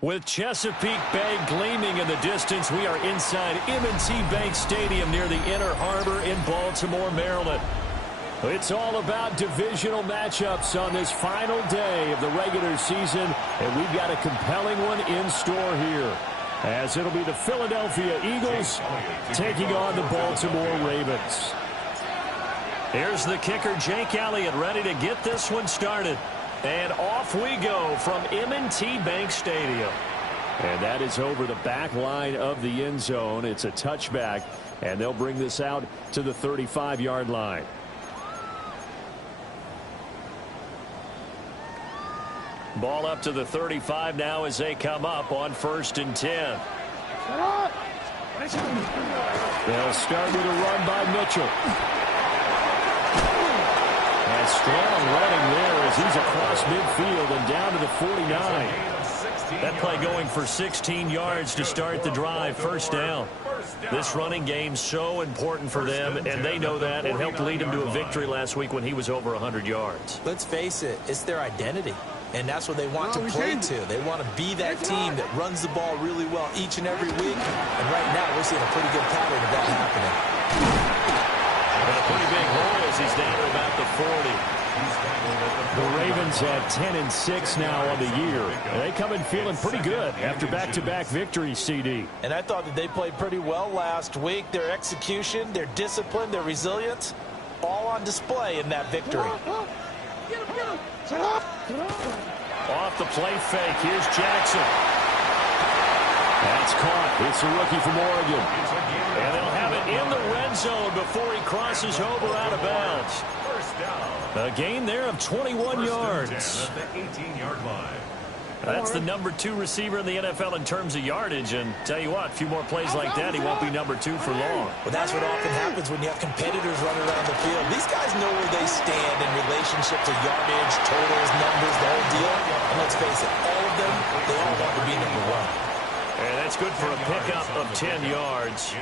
With Chesapeake Bay gleaming in the distance, we are inside M&T Bank Stadium near the Inner Harbor in Baltimore, Maryland. It's all about divisional matchups on this final day of the regular season, and we've got a compelling one in store here, as it'll be the Philadelphia Eagles taking on the Baltimore Ravens. Here's the kicker, Jake Elliott, ready to get this one started. And off we go from M&T Bank Stadium. And that is over the back line of the end zone. It's a touchback, and they'll bring this out to the 35-yard line. Ball up to the 35 now as they come up on 1st and 10. They'll start with a run by Mitchell. And strong running there as he's across midfield and down to the 49. That play going for 16 yards to start the drive. First down. This running game so important for them, and they know that. It helped lead them to a victory last week when he was over 100 yards. Let's face it, it's their identity. And that's what they want to play to. They want to be that team that runs the ball really well each and every week. And right now, we're seeing a pretty good pattern of that happening. And a pretty big hole as he's down to about the 40. The Ravens at 10-6 now on the year. And they come in feeling pretty good after back-to-back victories, CD. And I thought that they played pretty well last week. Their execution, their discipline, their resilience, all on display in that victory. Off the play fake. Here's Jackson. That's caught. It's a rookie from Oregon. And they'll have it in the red zone before he crosses over out of bounds. A gain there of 21 yards. That's the number 2 receiver in the NFL in terms of yardage. And tell you what, a few more plays like that, he won't be number 2 for long. Well, that's what often happens when you have competitors running around the field. These guys know where they stand in relationship to yardage, totals, numbers, the whole deal. And let's face it, all of them, they all want to be number 1. And that's good for a pickup of 10 yards.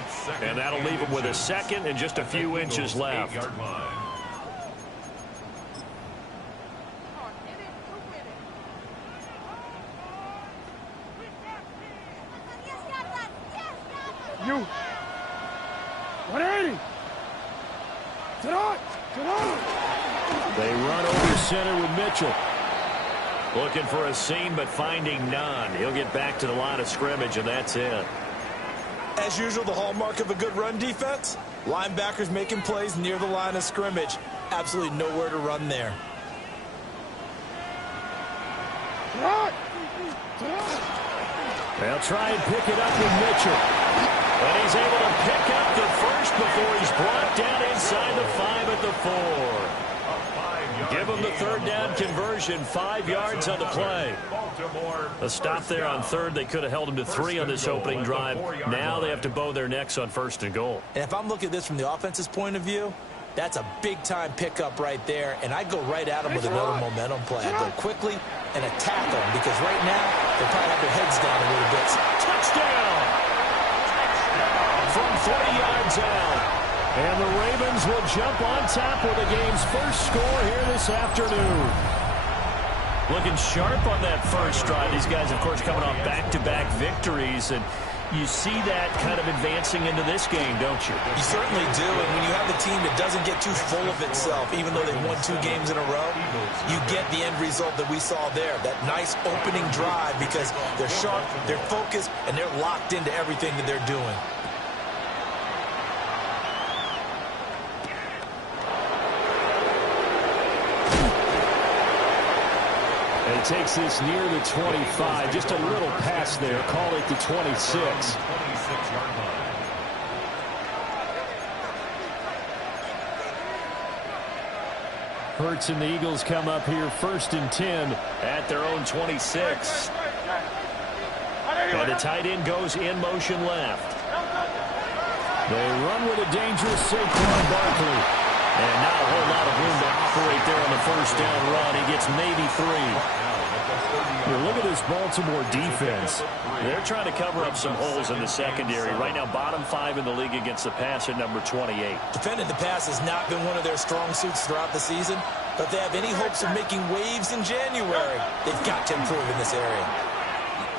And that'll leave him with a second and just a few inches left. You. 180. They run over center with Mitchell. Looking for a seam, but finding none. He'll get back to the line of scrimmage, and that's it. As usual, the hallmark of a good run defense, linebackers making plays near the line of scrimmage. Absolutely nowhere to run there. They'll try and pick it up with Mitchell. And he's able to pick up the first before he's brought down inside the 5 at the 4. Give him the third down conversion, 5 yards on the play. A stop there on third. They could have held him to 3 on this opening drive. Now they have to bow their necks on 1st and goal. And if I'm looking at this from the offense's point of view, that's a big-time pickup right there, and I go right at them with another momentum play. I go quickly and attack them because right now they probably have their heads down a little bit. Touchdown! From 40 yards out. And the Ravens will jump on top with the game's first score here this afternoon. Looking sharp on that first drive. These guys, of course, coming off back-to-back victories, and you see that kind of advancing into this game, don't you? You certainly do, and when you have a team that doesn't get too full of itself, even though they've won 2 games in a row, you get the end result that we saw there, that nice opening drive because they're sharp, they're focused, and they're locked into everything that they're doing. And he takes this near the 25. Just a little pass there. Call it the 26. Hurts and the Eagles come up here 1st and 10 at their own 26. And the tight end goes in motion left. They run with a dangerous Saquon Barkley. And not a whole lot of room to operate there on the first down run. He gets maybe 3. Look at this Baltimore defense. They're trying to cover up some holes in the secondary. Right now, bottom 5 in the league against the pass at number 28. Defending the pass has not been one of their strong suits throughout the season, but they have any hopes of making waves in January. They've got to improve in this area.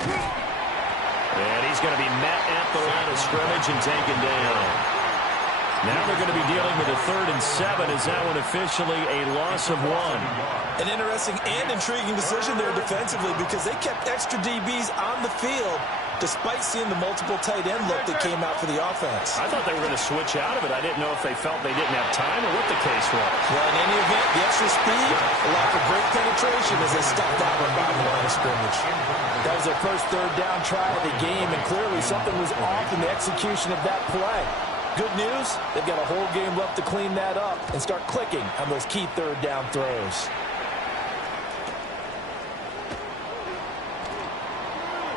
And he's going to be met at the line of scrimmage and taken down. Now they're going to be dealing with a 3rd and 7 as that one officially a loss of 1. An interesting and intriguing decision there defensively because they kept extra DBs on the field despite seeing the multiple tight end look that came out for the offense. I thought they were going to switch out of it. I didn't know if they felt they didn't have time or what the case was. Well, in any event, the extra speed, a lack of great penetration as they stopped that one by the line of scrimmage. That was their first 3rd down try of the game, and clearly something was off in the execution of that play. Good news, they've got a whole game left to clean that up and start clicking on those key 3rd down throws.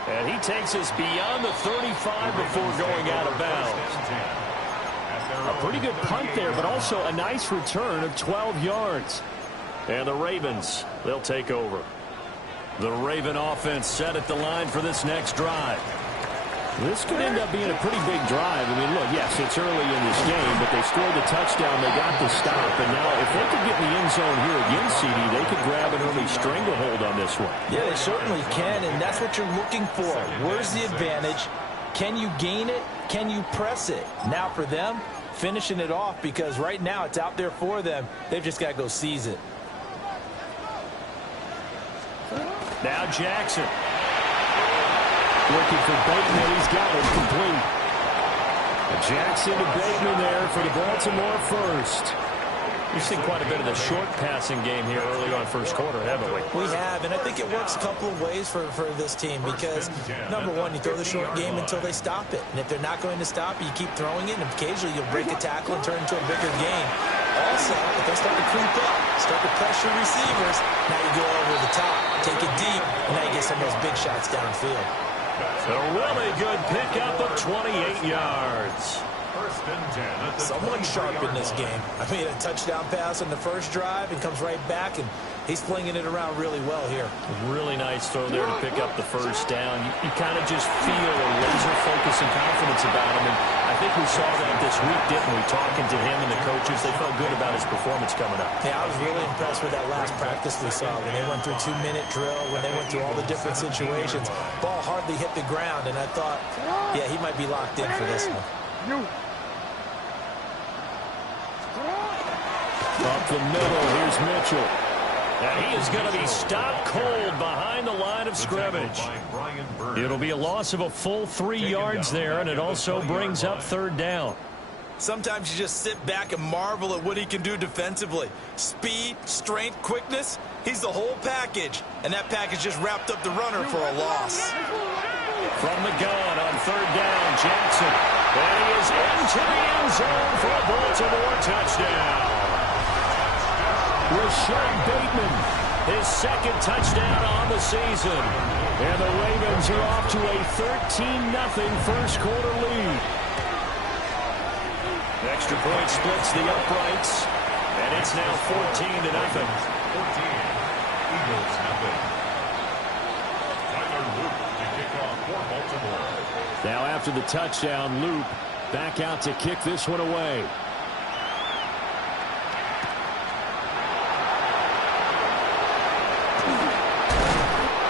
And he takes us beyond the 35 before going out of bounds. A pretty good punt there, but also a nice return of 12 yards. And the Ravens, they'll take over. The Raven offense set at the line for this next drive. This could end up being a pretty big drive. I mean, look, yes, it's early in this game, but they scored the touchdown. They got the stop. And now if they could get in the end zone here again, CD, they could grab an early stranglehold on this one. Yeah, they certainly can, and that's what you're looking for. Where's the advantage? Can you gain it? Can you press it? Now for them, finishing it off because right now it's out there for them. They've just got to go seize it. Now Jackson. Looking for Bateman. He's got it complete. Jackson to Bateman there for the Baltimore first. We've seen quite a bit of the short passing game here early on first quarter, haven't we? We have, and I think it works a couple of ways for this team because, number one, you throw the short game until they stop it. And if they're not going to stop it, you keep throwing it, and occasionally you'll break a tackle and turn it into a bigger game. Also, if they start to creep up, start to pressure receivers, now you go over the top, take it deep, and now you get some of those big shots downfield. A really good pickup of 28 yards. Someone sharp in this game. I mean, a touchdown pass on the first drive and comes right back, and he's flinging it around really well here. Really nice throw there to pick up the first down. You kind of just feel a laser focus and confidence about him, and I think we saw that this week, didn't we? Talking to him and the coaches, they felt good about his performance coming up. Yeah, I was really impressed with that last practice we saw when they went through 2-minute drill, when they went through all the different situations. Ball hardly hit the ground, and I thought, yeah, he might be locked in for this one. Up the middle, here's Mitchell. And he is going to be stopped cold behind the line of scrimmage. It'll be a loss of a full 3 yards there, and it also brings up 3rd down. Sometimes you just sit back and marvel at what he can do defensively. Speed, strength, quickness, he's the whole package. And that package just wrapped up the runner for a loss. From the gun on 3rd down, Jackson. And he is into the end zone for a Baltimore touchdown. Rashad Bateman, his 2nd touchdown on the season. And the Ravens are off to a 13-0 first quarter lead. Extra point splits the uprights, and it's now 14-0. 14, Eagles have it. Tyler Luke to kick off for Baltimore. Now after the touchdown, Luke back out to kick this one away.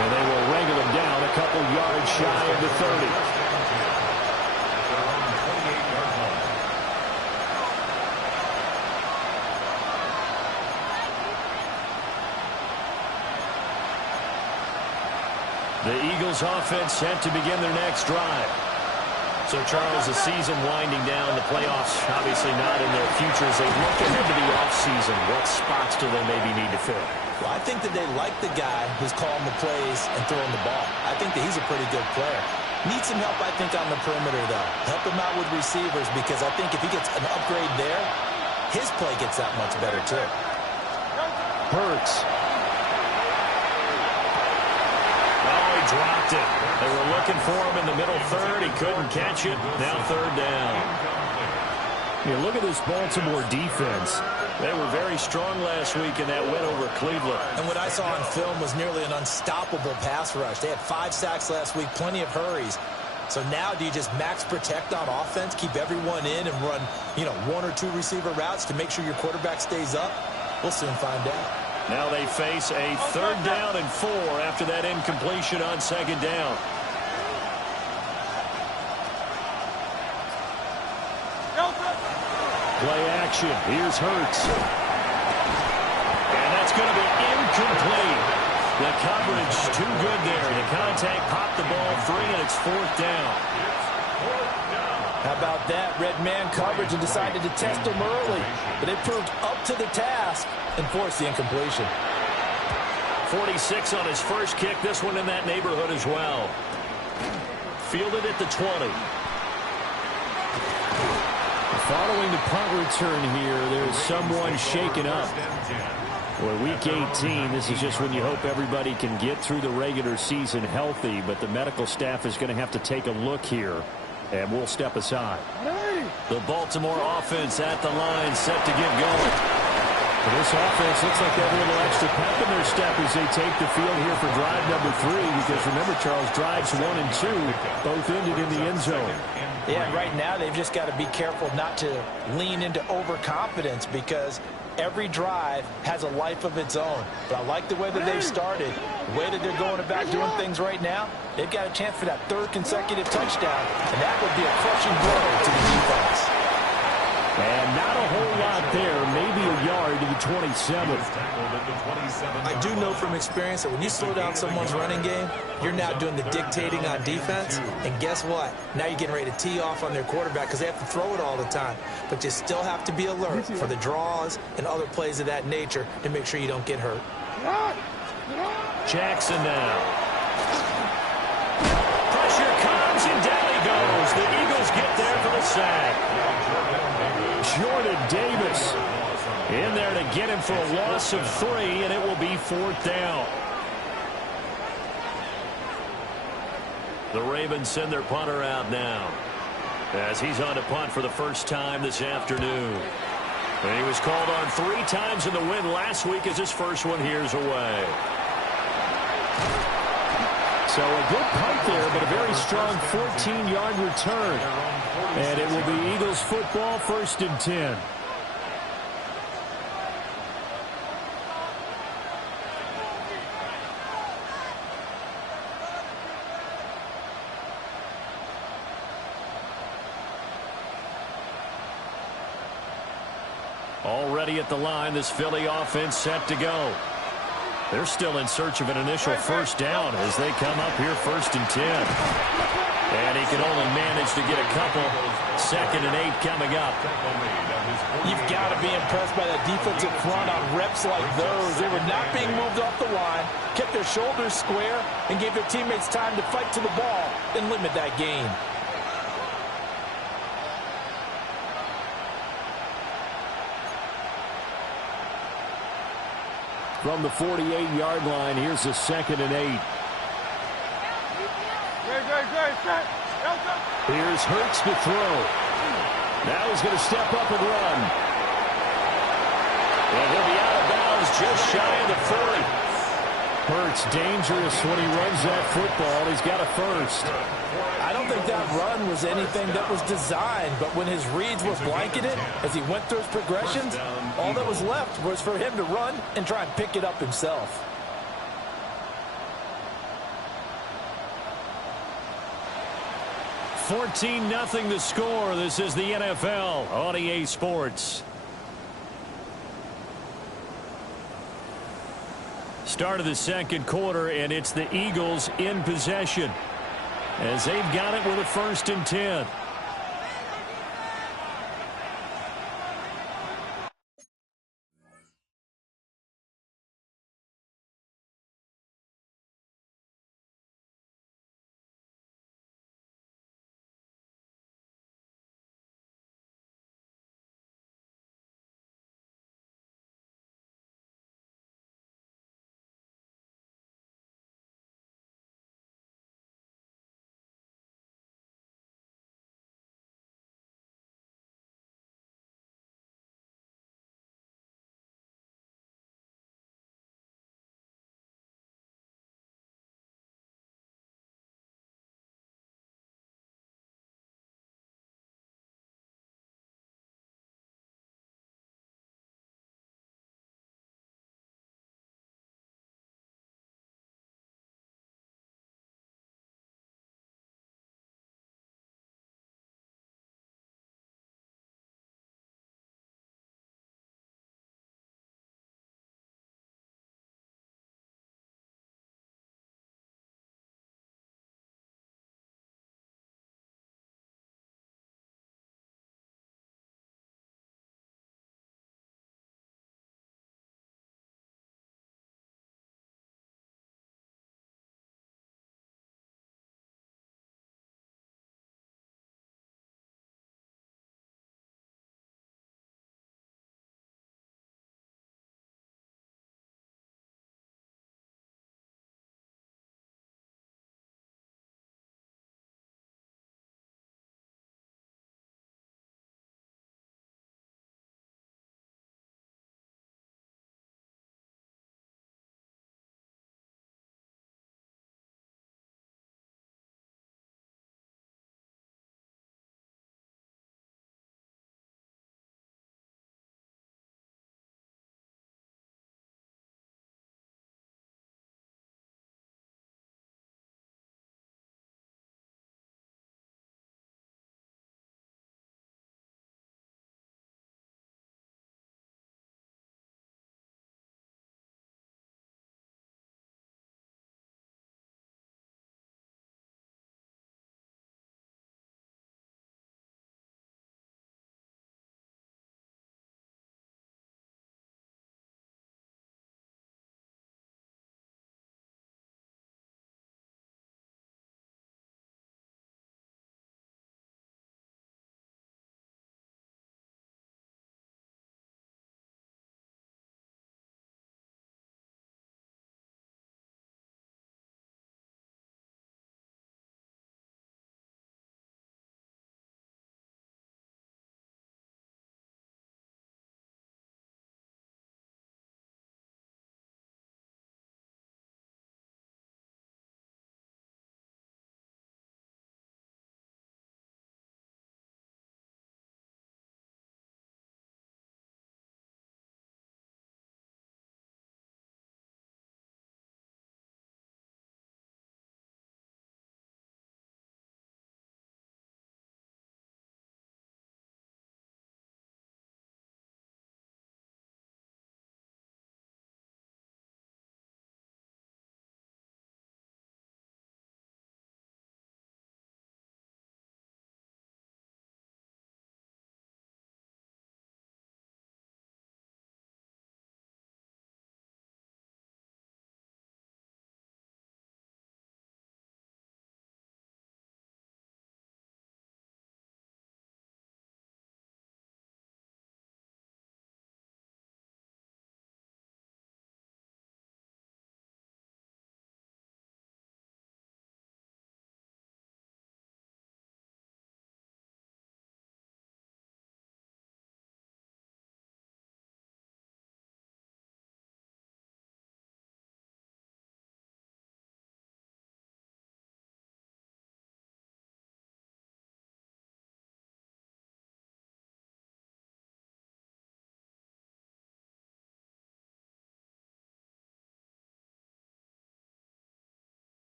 And they will wrangle him down a couple yards shy of the 30. The Eagles offense set to begin their next drive. So, Charles, the season winding down, the playoffs obviously not in their future as they look ahead to the offseason. What spots do they maybe need to fill? Well, I think that they like the guy who's calling the plays and throwing the ball. I think that he's a pretty good player. Needs some help, I think, on the perimeter, though. Help him out with receivers because I think if he gets an upgrade there, his play gets that much better, too. Hurts. Dropped it. They were looking for him in the middle third. He couldn't catch it. Now 3rd down. Yeah, look at this Baltimore defense. They were very strong last week in that win over Cleveland. And what I saw on film was nearly an unstoppable pass rush. They had 5 sacks last week, plenty of hurries. So now do you just max protect on offense, keep everyone in and run, 1 or 2 receiver routes to make sure your quarterback stays up? We'll soon find out. Now they face a 3rd down and 4 after that incompletion on 2nd down. Play action. Here's Hurts. And that's going to be incomplete. The coverage too good there. The contact popped the ball free, and it's 4th down. How about that? Red man coverage and decided to test him early. But they proved up to the task and forced the incompletion. 46 on his first kick. This one in that neighborhood as well. Fielded at the 20. Following the punt return here, there's someone shaken up. Well, week 18, this is just when you hope everybody can get through the regular season healthy, but the medical staff is going to have to take a look here, and we'll step aside. The Baltimore offense at the line, set to get going. Well, this offense looks like they have a little extra pep in their step as they take the field here for drive number 3, because remember, Charles, drives 1 and 2 both ended in the end zone. Yeah, right now they've just got to be careful not to lean into overconfidence, because every drive has a life of its own. But I like the way that they've started, the way that they're going about doing things right now. They've got a chance for that 3rd consecutive touchdown, and that would be a crushing blow to the defense. And not a whole lot there, maybe a yard to the 27. I do know from experience that when you slow down someone's running game, you're now doing the dictating on defense. And guess what? Now you're getting ready to tee off on their quarterback because they have to throw it all the time. But you still have to be alert for the draws and other plays of that nature to make sure you don't get hurt. Jackson now. Pressure comes and down he goes. The Eagles get there for the sack. Jordan Davis in there to get him for a loss of 3, and it will be 4th down. The Ravens send their punter out now as he's on to punt for the first time this afternoon. And he was called on 3 times in the win last week as his first one here's away. So a good punt there, but a very strong 14-yard return. And it will be Eagles football, 1st and 10. Already at the line, this Philly offense set to go. They're still in search of an initial first down as they come up here 1st and 10. And he can only manage to get a couple. 2nd and 8 coming up. You've got to be impressed by that defensive front on reps like those. They were not being moved off the line, kept their shoulders square, and gave their teammates time to fight to the ball and limit that gain. From the 48-yard line, here's a 2nd and 8. Here's Hurts to throw. Now he's going to step up and run. And he'll be out of bounds just shy of the 40. Hurts dangerous when he runs that football. He's got a first. I don't think that run was anything that was designed, but when his reads were blanketed as he went through his progressions, all that was left was for him to run and try and pick it up himself. $14-0 the score. This is the NFL on EA Sports. Start of the 2nd quarter, and it's the Eagles in possession as they've got it with a 1st and 10.